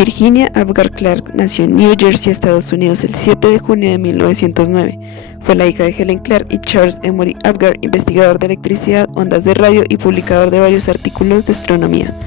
Virginia Apgar Clark nació en New Jersey, Estados Unidos, el 7 de junio de 1909. Fue la hija de Helen Clark y Charles Emory Apgar, investigador de electricidad, ondas de radio y publicador de varios artículos de astronomía.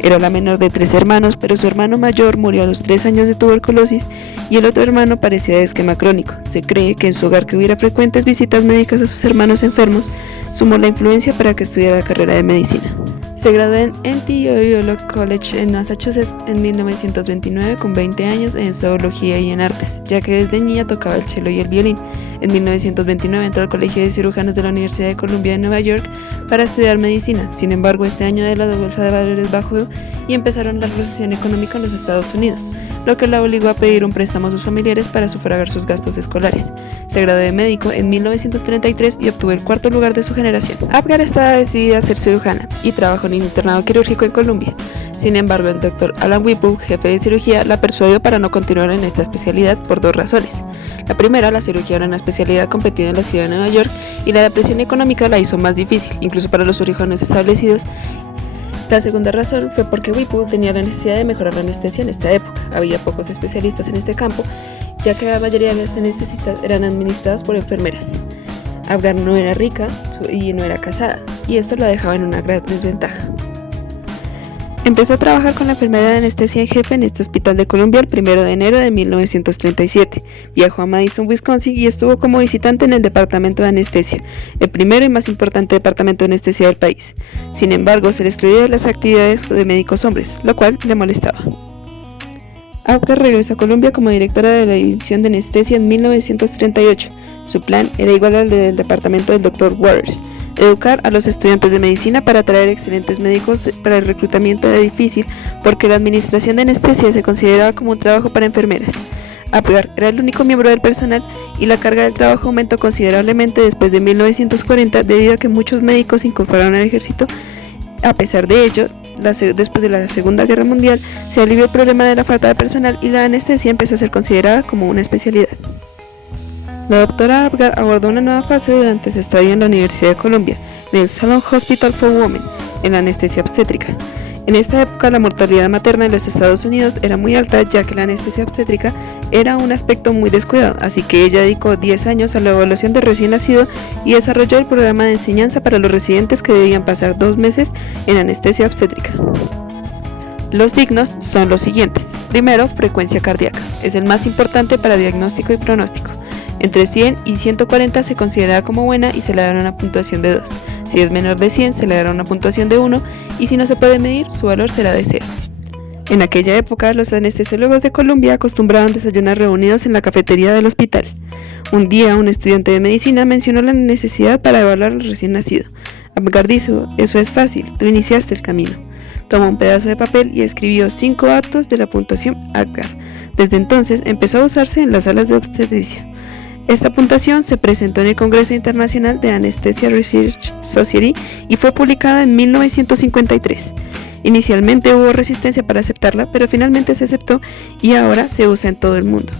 Era la menor de 3 hermanos, pero su hermano mayor murió a los 3 años de tuberculosis y el otro hermano padecía de esquema crónico. Se cree que en su hogar, que hubiera frecuentes visitas médicas a sus hermanos enfermos, sumó la influencia para que estudiara la carrera de medicina. Se graduó en NT Loyola College en Massachusetts en 1929 con 20 años en zoología y en artes, ya que desde niña tocaba el cello y el violín. En 1929 entró al Colegio de Cirujanos de la Universidad de Columbia de Nueva York para estudiar medicina. Sin embargo, este año la bolsa de valores bajó y empezaron la recesión económica en los Estados Unidos, lo que la obligó a pedir un préstamo a sus familiares para sufragar sus gastos escolares. Se graduó de médico en 1933 y obtuvo el 4º lugar de su generación. Apgar estaba decidida a ser cirujana y trabajó en un internado quirúrgico en Columbia. Sin embargo, el doctor Alan Whipple, jefe de cirugía, la persuadió para no continuar en esta especialidad por 2 razones. La primera, la cirugía era una especialidad competida en la ciudad de Nueva York y la depresión económica la hizo más difícil, incluso para los cirujanos establecidos. La segunda razón fue porque Whipple tenía la necesidad de mejorar la anestesia en esta época. Había pocos especialistas en este campo, ya que la mayoría de las anestesistas eran administradas por enfermeras. Apgar no era rica y no era casada, y esto la dejaba en una gran desventaja. Empezó a trabajar con la enfermera de anestesia en jefe en este hospital de Columbia el 1 de enero de 1937. Viajó a Madison, Wisconsin y estuvo como visitante en el departamento de anestesia, el primero y más importante departamento de anestesia del país. Sin embargo, se le excluía de las actividades de médicos hombres, lo cual le molestaba. Apgar regresó a Columbia como directora de la división de anestesia en 1938. Su plan era igual al del departamento del Dr. Waters: educar a los estudiantes de medicina para atraer excelentes médicos. Para el reclutamiento era difícil porque la administración de anestesia se consideraba como un trabajo para enfermeras. Apgar era el único miembro del personal y la carga del trabajo aumentó considerablemente después de 1940 debido a que muchos médicos se incorporaron al ejército. A pesar de ello, después de la Segunda Guerra Mundial se alivió el problema de la falta de personal y la anestesia empezó a ser considerada como una especialidad. La doctora Apgar abordó una nueva fase durante su estadía en la Universidad de Columbia, en el Salon Hospital for Women, en la anestesia obstétrica. En esta época la mortalidad materna en los Estados Unidos era muy alta, ya que la anestesia obstétrica era un aspecto muy descuidado, así que ella dedicó 10 años a la evaluación de recién nacido y desarrolló el programa de enseñanza para los residentes que debían pasar 2 meses en anestesia obstétrica. Los signos son los siguientes. Primero, frecuencia cardíaca. Es el más importante para diagnóstico y pronóstico. Entre 100 y 140 se considera como buena y se le dará una puntuación de 2. Si es menor de 100 se le dará una puntuación de 1 y si no se puede medir, su valor será de 0. En aquella época, los anestesiólogos de Columbia acostumbraban desayunar reunidos en la cafetería del hospital. Un día, un estudiante de medicina mencionó la necesidad para evaluar al recién nacido. Apgar dijo: eso es fácil, tú iniciaste el camino. Tomó un pedazo de papel y escribió 5 actos de la puntuación Apgar. Desde entonces empezó a usarse en las salas de obstetricia. Esta puntuación se presentó en el Congreso Internacional de Anesthesia Research Society y fue publicada en 1953. Inicialmente hubo resistencia para aceptarla, pero finalmente se aceptó y ahora se usa en todo el mundo.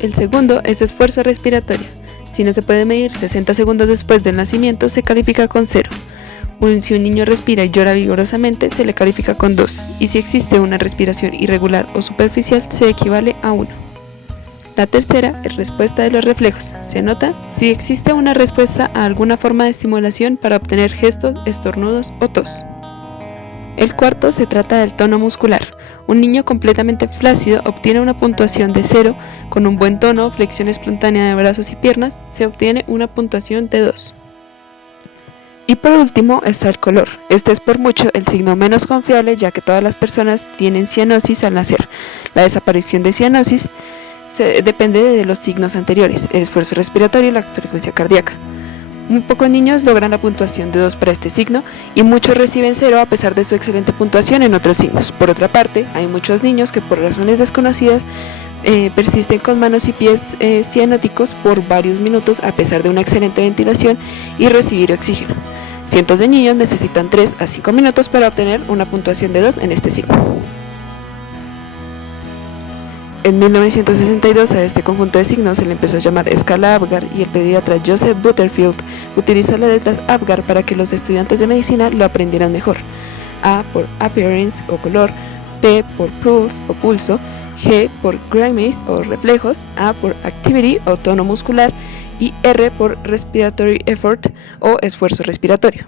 El segundo es esfuerzo respiratorio. Si no se puede medir 60 segundos después del nacimiento, se califica con 0. Si un niño respira y llora vigorosamente, se le califica con 2. Y si existe una respiración irregular o superficial, se equivale a 1. La tercera es respuesta de los reflejos. Se anota si existe una respuesta a alguna forma de estimulación para obtener gestos, estornudos o tos. El cuarto se trata del tono muscular. Un niño completamente flácido obtiene una puntuación de 0, con un buen tono o flexión espontánea de brazos y piernas se obtiene una puntuación de 2. Y por último está el color. Este es por mucho el signo menos confiable, ya que todas las personas tienen cianosis al nacer. La desaparición de cianosis depende de los signos anteriores: el esfuerzo respiratorio y la frecuencia cardíaca. Muy pocos niños logran la puntuación de 2 para este signo y muchos reciben 0 a pesar de su excelente puntuación en otros signos. Por otra parte, hay muchos niños que por razones desconocidas persisten con manos y pies cianóticos por varios minutos a pesar de una excelente ventilación y recibir oxígeno. Cientos de niños necesitan 3 a 5 minutos para obtener una puntuación de 2 en este signo. En 1962 a este conjunto de signos se le empezó a llamar escala Apgar y el pediatra Joseph Butterfield utilizó las letras Apgar para que los estudiantes de medicina lo aprendieran mejor. A por appearance o color, P por pulse o pulso, G por grimace o reflejos, A por activity o tono muscular y R por respiratory effort o esfuerzo respiratorio.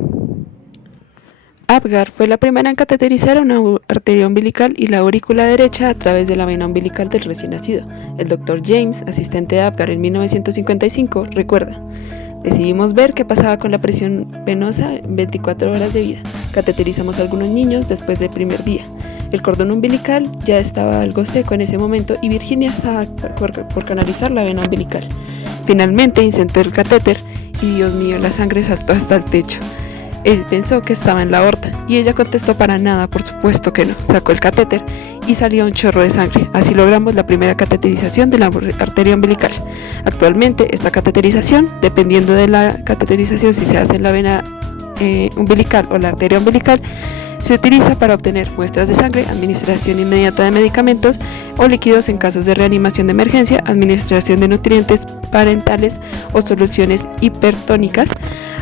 Apgar fue la primera en cateterizar una arteria umbilical y la aurícula derecha a través de la vena umbilical del recién nacido. El Dr. James, asistente de Apgar en 1955, recuerda: decidimos ver qué pasaba con la presión venosa en 24 horas de vida. Cateterizamos a algunos niños después del primer día. El cordón umbilical ya estaba algo seco en ese momento y Virginia estaba por canalizar la vena umbilical. Finalmente insertó el catéter y, Dios mío, la sangre saltó hasta el techo. Él pensó que estaba en la aorta y ella contestó: para nada, por supuesto que no. Sacó el catéter y salió un chorro de sangre. Así logramos la primera cateterización de la arteria umbilical. Actualmente esta cateterización, dependiendo de la cateterización, si se hace en la vena umbilical o la arteria umbilical, se utiliza para obtener muestras de sangre, administración inmediata de medicamentos o líquidos en casos de reanimación de emergencia, administración de nutrientes parentales o soluciones hipertónicas,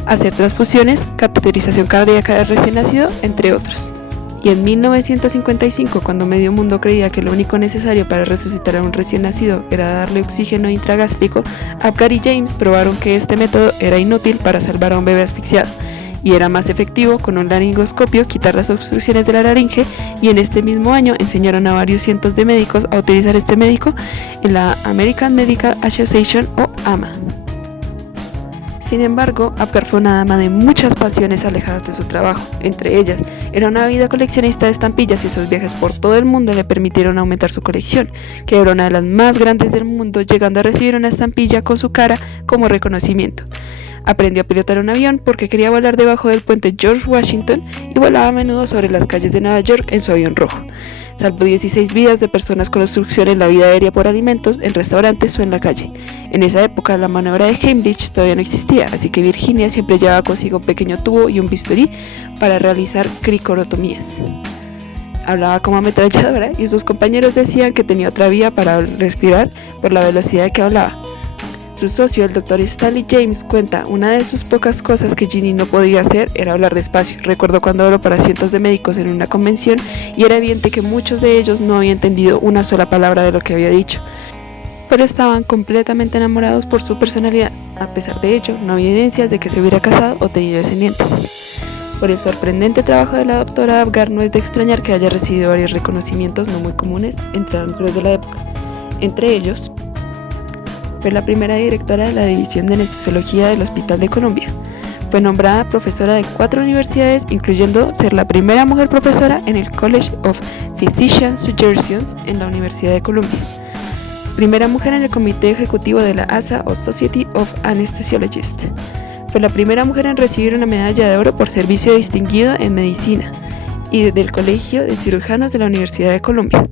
hacer transfusiones, cateterización cardíaca de recién nacido, entre otros. Y en 1955, cuando medio mundo creía que lo único necesario para resucitar a un recién nacido era darle oxígeno intragástrico, Apgar y James probaron que este método era inútil para salvar a un bebé asfixiado y era más efectivo con un laringoscopio quitar las obstrucciones de la laringe, y en este mismo año enseñaron a varios cientos de médicos a utilizar este método en la American Medical Association o AMA. Sin embargo, Apgar fue una dama de muchas pasiones alejadas de su trabajo. Entre ellas, era una ávida coleccionista de estampillas y sus viajes por todo el mundo le permitieron aumentar su colección, que era una de las más grandes del mundo, llegando a recibir una estampilla con su cara como reconocimiento. Aprendió a pilotar un avión porque quería volar debajo del puente George Washington y volaba a menudo sobre las calles de Nueva York en su avión rojo. Salvó 16 vidas de personas con obstrucción en la vía aérea por alimentos, en restaurantes o en la calle. En esa época la maniobra de Heimlich todavía no existía, así que Virginia siempre llevaba consigo un pequeño tubo y un bisturí para realizar cricorotomías. Hablaba como ametralladora y sus compañeros decían que tenía otra vía para respirar por la velocidad que hablaba. Su socio, el Dr. Stanley James, cuenta: una de sus pocas cosas que Ginny no podía hacer era hablar despacio. Recuerdo cuando habló para cientos de médicos en una convención y era evidente que muchos de ellos no habían entendido una sola palabra de lo que había dicho, pero estaban completamente enamorados por su personalidad. A pesar de ello, no había evidencias de que se hubiera casado o tenido descendientes. Por el sorprendente trabajo de la doctora Apgar, no es de extrañar que haya recibido varios reconocimientos no muy comunes entre las mujeres de la época. Entre ellos, fue la primera directora de la División de Anestesiología del Hospital de Columbia. Fue nombrada profesora de 4 universidades, incluyendo ser la primera mujer profesora en el College of Physician Surgeons en la Universidad de Columbia. Primera mujer en el comité ejecutivo de la ASA o Society of Anesthesiologists. Fue la primera mujer en recibir una medalla de oro por servicio distinguido en medicina y del Colegio de Cirujanos de la Universidad de Columbia.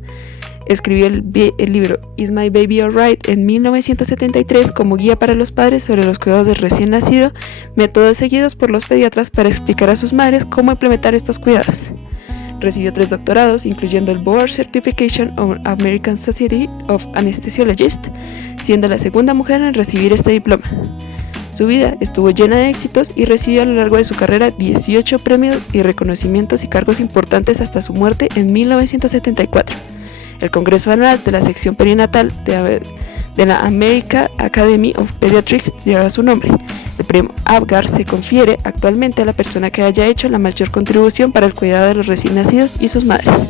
Escribió el libro Is My Baby Alright en 1973 como guía para los padres sobre los cuidados del recién nacido, métodos seguidos por los pediatras para explicar a sus madres cómo implementar estos cuidados. Recibió 3 doctorados, incluyendo el Board Certification of American Society of Anesthesiologists, siendo la segunda mujer en recibir este diploma. Su vida estuvo llena de éxitos y recibió a lo largo de su carrera 18 premios y reconocimientos y cargos importantes hasta su muerte en 1974. El Congreso Anual de la Sección Perinatal de la American Academy of Pediatrics lleva su nombre. El premio Apgar se confiere actualmente a la persona que haya hecho la mayor contribución para el cuidado de los recién nacidos y sus madres.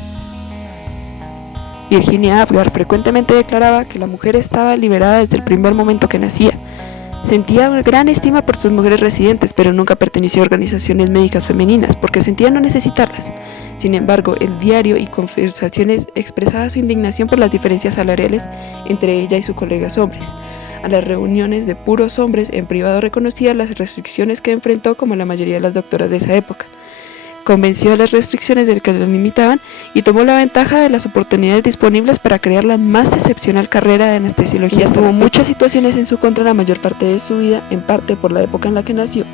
Virginia Apgar frecuentemente declaraba que la mujer estaba liberada desde el primer momento que nacía. Sentía una gran estima por sus mujeres residentes, pero nunca perteneció a organizaciones médicas femeninas porque sentía no necesitarlas. Sin embargo, el diario y conversaciones expresaba su indignación por las diferencias salariales entre ella y sus colegas hombres. A las reuniones de puros hombres en privado reconocía las restricciones que enfrentó como la mayoría de las doctoras de esa época. Convenció a las restricciones de que la limitaban y tomó la ventaja de las oportunidades disponibles para crear la más excepcional carrera de anestesiología. Tuvo muchas situaciones en su contra la mayor parte de su vida, en parte por la época en la que nació,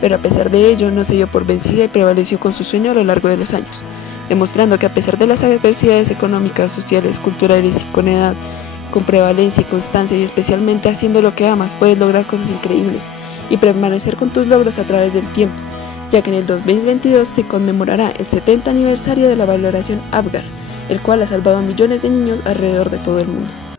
pero a pesar de ello no se dio por vencida y prevaleció con su sueño a lo largo de los años, demostrando que a pesar de las adversidades económicas, sociales, culturales y con edad, con prevalencia y constancia y especialmente haciendo lo que amas, puedes lograr cosas increíbles y permanecer con tus logros a través del tiempo, ya que en el 2022 se conmemorará el 70 aniversario de la valoración Apgar, el cual ha salvado a millones de niños alrededor de todo el mundo.